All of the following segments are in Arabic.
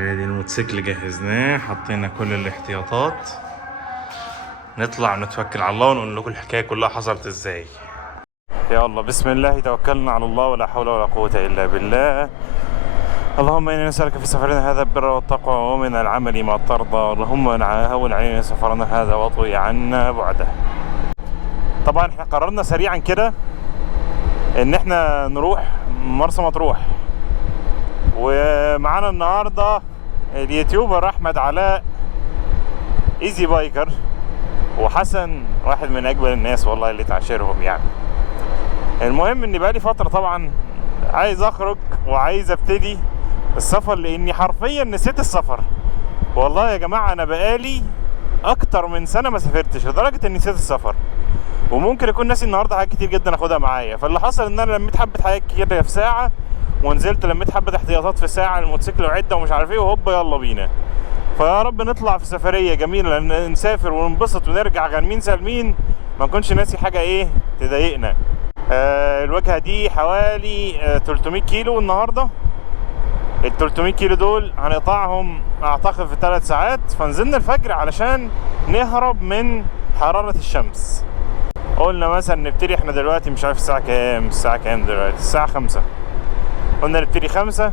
ادي الموتوسيكل جهزناه، حطينا كل الاحتياطات، نطلع نتوكل على الله ونقول لكم الحكايه كلها حصلت ازاي. يلا بسم الله توكلنا على الله ولا حول ولا قوه الا بالله. اللهم انا نسالك في سفرنا هذا البر والتقوى ومن العمل ما ترضى. اللهم هون علينا سفرنا هذا واطوي عنا بعده. طبعا احنا قررنا سريعا كده ان احنا نروح مرسى مطروح، ومعانا النهارده اليوتيوبر احمد علاء ايزي بايكر، وحسن واحد من اجمل الناس والله اللي تعاشرهم يعني. المهم اني بقالي فتره طبعا عايز اخرج وعايز ابتدي السفر، لاني حرفيا نسيت السفر. والله يا جماعه انا بقالي اكتر من سنه ما سافرتش لدرجه اني نسيت السفر، وممكن يكون ناسي النهارده حاجات كتير جدا اخدها معايا. فاللي حصل ان انا لميت حبه حاجات كده في ساعه، ونزلت لميت حبه احتياطات في ساعه، الموتوسيكل وعده ومش عارف ايه، وهوبا يلا بينا. فيا رب نطلع في سفريه جميله، نسافر وننبسط ونرجع غانمين سالمين، ما نكونش ناسي حاجه ايه تضايقنا. الوجهه دي حوالي 300 كيلو النهارده. ال 300 كيلو دول هنقطعهم اعتقد في 3 ساعات. فنزلنا الفجر علشان نهرب من حراره الشمس. قلنا مثلا نبتدي، احنا دلوقتي مش عارف الساعه كام دلوقتي، الساعه 5. قلنا نبتدي 5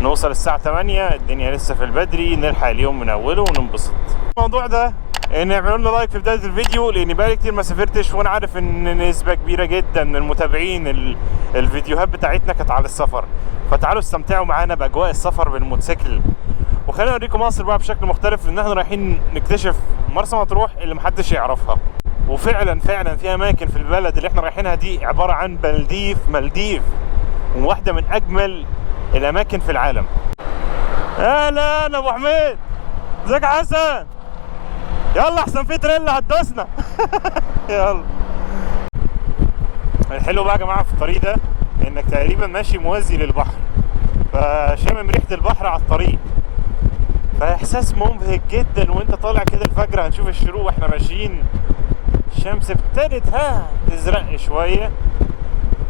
نوصل الساعة 8، الدنيا لسه في البدري، نلحق اليوم من اوله وننبسط. الموضوع ده ان اعملوا لنا لايك في بداية الفيديو، لان بقالي كتير ما سافرتش، وانا عارف ان نسبة كبيرة جدا من المتابعين الفيديوهات بتاعتنا كانت على السفر. فتعالوا استمتعوا معانا باجواء السفر بالموتوسيكل، وخلينا اوريكم مصر بقى بشكل مختلف، لان احنا رايحين نكتشف مرسى مطروح اللي محدش يعرفها. وفعلا في اماكن في البلد اللي احنا رايحينها دي عبارة عن مالديف، وواحدة من اجمل الاماكن في العالم. اهلا ابو حميد، ازيك يا حسن؟ يلا احسن في تريلا هتدوسنا. يلا. الحلو بقى يا جماعه في الطريق ده انك تقريبا ماشي موازي للبحر، فشامم ريحه البحر على الطريق، فاحساس مبهج جدا. وانت طالع كده الفجر هنشوف الشروق واحنا ماشيين، الشمس ابتدت تزرق شويه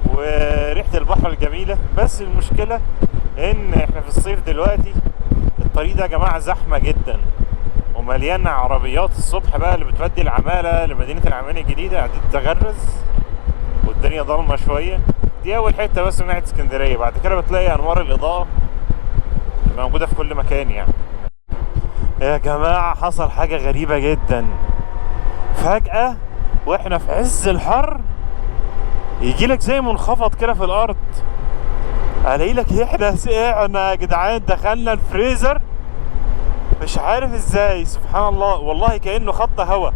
وريحه البحر الجميله. بس المشكله ان احنا في الصيف دلوقتي، الطريق ده يا جماعه زحمه جدا ومليان عربيات الصبح بقى اللي بتودي العماله لمدينه العمان الجديده، قاعدين تغرز والدنيا ضلمه شويه. دي اول حته بس من ناحيه اسكندريه، بعد كده بتلاقي انوار الاضاءه موجوده في كل مكان يعني. يا جماعه حصل حاجه غريبه جدا، فجاه واحنا في عز الحر يجيلك زي منخفض كده في الارض، الاقي لك احنا سقعنا يا جدعان، دخلنا الفريزر مش عارف ازاي، سبحان الله والله كأنه خط هوا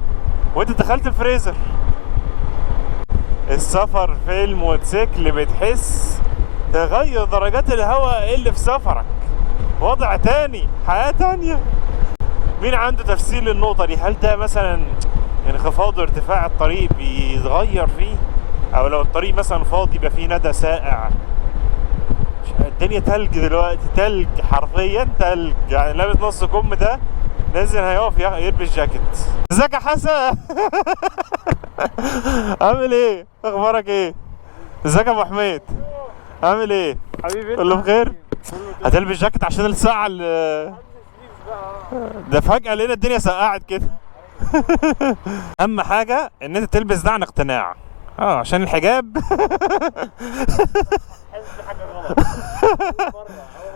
وانت دخلت الفريزر. السفر في الموتوسيكل بتحس تغير درجات الهواء اللي في سفرك، وضع تاني، حياة تانية. مين عنده تفسير للنقطة دي؟ هل ده مثلا انخفاض وارتفاع الطريق بيتغير فيه، او لو الطريق مثلا فاضي يبقى فيه ندى ساقع؟ الدنيا تلج دلوقتي، تلج حرفيا تلج يعني. لابس نص كم ده نازل هيقف يلبس جاكيت. ازيك يا حسن؟ عامل ايه؟ اخبارك ايه؟ ازيك يا ابو حميد؟ عامل ايه؟ حبيبي كله بخير؟ هتلبس جاكيت عشان الساعة ده فجأة لقينا الدنيا سقعت كده. اهم حاجة ان انت تلبس ده عن اقتناع، عشان الحجاب.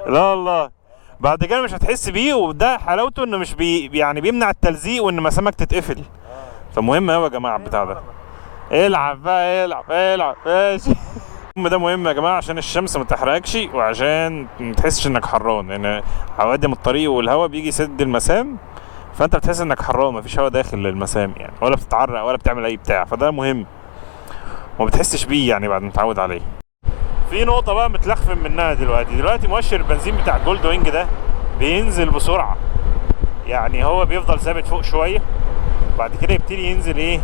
لا والله بعد كده مش هتحس بيه، وده حلاوته انه مش يعني بيمنع التلزيق وان مسامك تتقفل. فمهم قوي يا جماعه البتاع ده. العب بقى، العب ماشي. ده مهم يا جماعه عشان الشمس ما تحرقكش، وعشان ما تحسش انك حران، لان عوادم الطريق والهواء بيجي يسد المسام، فانت بتحس انك حران، مفيش هواء داخل للمسام يعني، ولا بتتعرق ولا بتعمل اي بتاع. فده مهم وما بتحسش بيه يعني بعد ما تتعود عليه. في نقطة بقى متلخفن منها دلوقتي مؤشر البنزين بتاع جولد وينج ده بينزل بسرعة، يعني هو بيفضل ثابت فوق شوية بعد كده يبتدي ينزل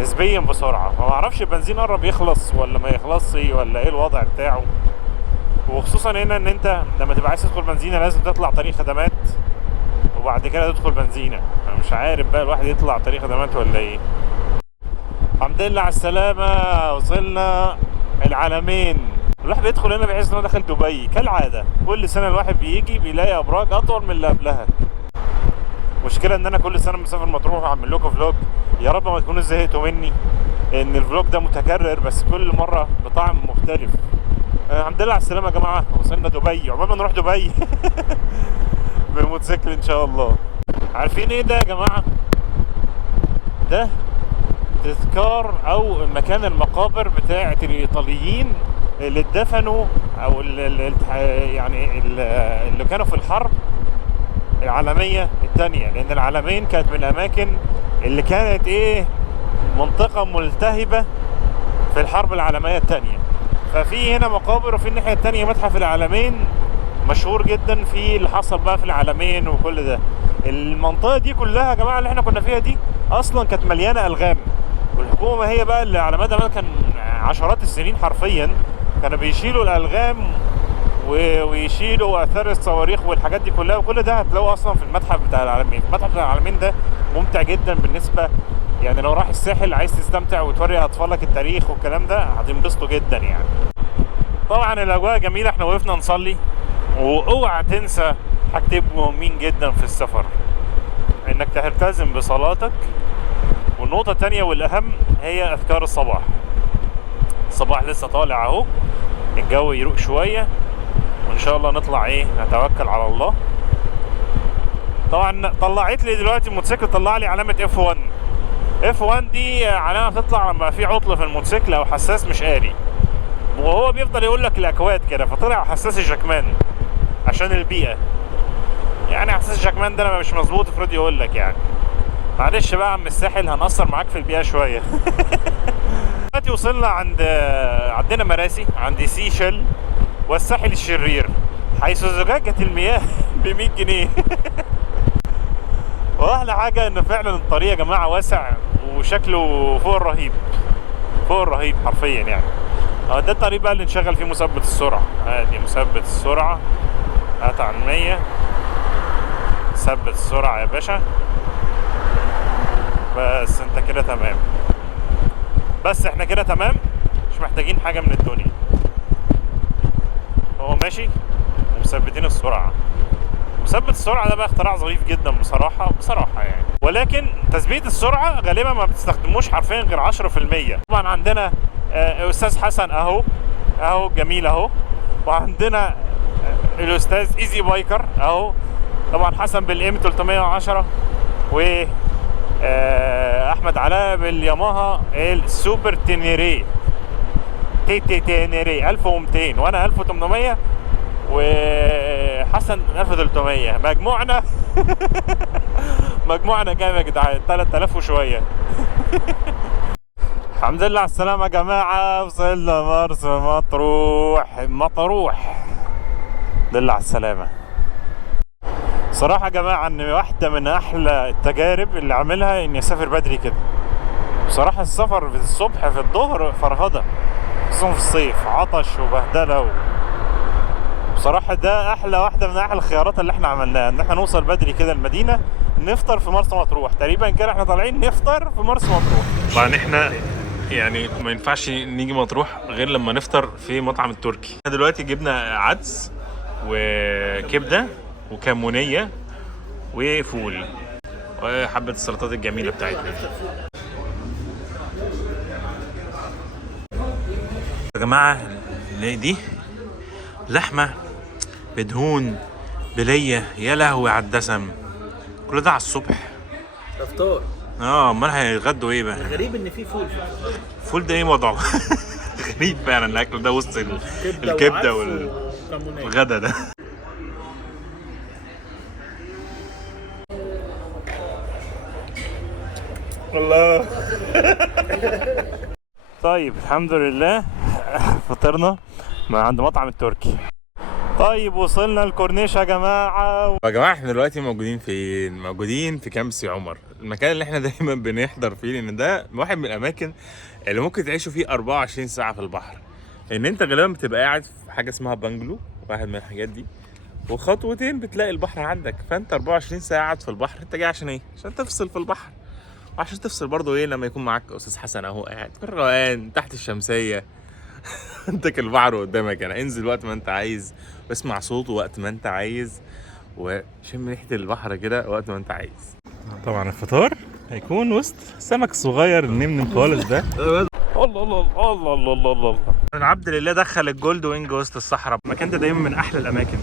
نسبيا بسرعة. فما اعرفش البنزين قرب يخلص ولا ما يخلصش ولا ايه الوضع بتاعه. وخصوصا هنا ان انت لما تبقى عايز تدخل بنزينة لازم تطلع طريق خدمات وبعد كده تدخل بنزينة. انا مش عارف بقى الواحد يطلع طريق خدمات ولا ايه. الحمد لله على السلامة، وصلنا العلمين. الواحد بيدخل هنا بيحس ان هو دخل دبي كالعاده. كل سنه الواحد بيجي بيلاقي ابراج اطول من اللي قبلها. مشكله ان انا كل سنه مسافر مطروح واعمل لكم فلوج، يا رب ما تكونوا زهقتوا مني ان الفلوج ده متكرر بس كل مره بطعم مختلف. الحمد لله على السلامه يا جماعه، وصلنا دبي. عقبال ما نروح دبي بالموتوسيكل ان شاء الله. عارفين ايه ده يا جماعه؟ ده تذكار او مكان المقابر بتاعه الايطاليين اللي اتدفنوا او اللي كانوا في الحرب العالميه الثانيه، لان العالمين كانت من الاماكن اللي كانت منطقه ملتهبه في الحرب العالميه الثانيه. ففي هنا مقابر، وفي الناحيه الثانيه متحف العالمين مشهور جدا في اللي حصل بقى في العالمين وكل ده. المنطقه دي كلها يا جماعه اللي احنا كنا فيها دي اصلا كانت مليانه الغام، والحكومه هي بقى اللي على مدى كان عشرات السنين حرفيا كانوا بيشيلوا الالغام ويشيلوا اثار الصواريخ والحاجات دي كلها. وكل ده هتلاقوه اصلا في المتحف بتاع العالمين. المتحف بتاع العالمين ده ممتع جدا بالنسبه، يعني لو راح الساحل عايز تستمتع وتوري اطفالك التاريخ والكلام ده هتنبسطوا جدا يعني. طبعا الاجواء جميله. احنا وقفنا نصلي، واوعى تنسى حاجتين مهمين جدا في السفر، انك تلتزم بصلاتك، والنقطه الثانيه والاهم هي اذكار الصباح. الصباح لسه طالع اهو، الجو يروق شويه وان شاء الله نطلع نتوكل على الله. طبعا طلعت لي دلوقتي الموتوسيكل، طلع لي علامه F1. F1 دي علامه بتطلع لما في عطل في الموتوسيكل او حساس مش قاري، وهو بيفضل يقول لك الاكواد كده، فطلع حساس الجاكمان عشان البيئه. يعني حساس الجاكمان ده لما مش مظبوط المفروض يقول لك يعني معلش بقى يا عم الساحل هنأثر معاك في البيئه شويه. دلوقتي وصلنا عندنا مراسي، عند سيشل والساحل الشرير، حيث زجاجة المياه ب100 جنيه. واحلى حاجة ان فعلا الطريق يا جماعة واسع وشكله فوق الرهيب، فوق الرهيب حرفيا يعني. ده الطريق بقى اللي نشغل فيه مثبت السرعة. ادي مثبت السرعة، هات عن 100، ثبت السرعة يا باشا. بس انت كده تمام، بس احنا كده تمام، مش محتاجين حاجة من الدنيا. هو ماشي ومثبتين السرعة. مثبت السرعة ده بقى اختراع ظريف جدا بصراحة يعني، ولكن تثبيت السرعة غالبا ما بتستخدموش حرفيا غير 10%. طبعا عندنا استاذ حسن اهو جميل اهو، وعندنا الاستاذ ايزي بايكر اهو، طبعا حسن بالام 310 و احمد علاء بالياماها السوبر تينيري تينيري 1200، وانا 1800 وحسن 1300. مجموعنا كام يا جدعان؟ 3000 وشويه. الحمد لله على السلامه يا جماعه، وصلنا مرسى مطروح. لله على السلامه. صراحه يا جماعه ان واحده من احلى التجارب اللي عاملها اني اسافر بدري كده. بصراحه السفر في الصبح في الظهر فرهضه، خصوصا في الصيف عطش وبهدله بصراحة ده أحلى واحدة من أحلى الخيارات اللي احنا عملناها، إن احنا نوصل بدري كده المدينة، نفطر في مرسى مطروح. تقريبا كده احنا طالعين نفطر في مرسى مطروح. طبعا احنا يعني ما ينفعش نيجي مطروح غير لما نفطر في مطعم التركي. احنا دلوقتي جبنا عدس وكبدة وكمونية وفول وحبة السلطات الجميلة بتاعتنا يا جماعة. دي لحمة بدهون بلية، يا لهوي على الدسم. كل ده على الصبح، ده فطار. امال هيتغدوا ايه بقى؟ الغريب ان في فول. فول ده ايه وضعه؟ غريب فعلا الاكل ده وسط الكبده والغدا ده. الله. طيب الحمد لله فطرنا عند مطعم التركي. طيب وصلنا الكورنيش يا جماعه. يا جماعه احنا دلوقتي موجودين فين؟ موجودين في كامب سي عمر، المكان اللي احنا دايما بنحضر فيه، لان ده واحد من الاماكن اللي ممكن تعيشوا فيه 24 ساعه في البحر. ان انت غالبا بتبقى قاعد في حاجه اسمها بانجلو، واحد من الحاجات دي، وخطوتين بتلاقي البحر عندك، فانت 24 ساعه قاعد في البحر. انت جاي عشان ايه؟ عشان تفصل في البحر، وعشان تفصل برضو لما يكون معاك استاذ حسن اهو قاعد في الروقان تحت الشمسيه. عندك البحر قدامك يعني، انزل وقت ما انت عايز واسمع صوته وقت ما انت عايز وشم ريحة البحر كده وقت ما انت عايز. طبعا الفطار هيكون وسط السمك الصغير النمنم خالص ده. الله الله الله الله الله الله الله. العبد لله دخل الجولد وينج وسط الصحراء. المكان ده دايما من احلى الاماكن.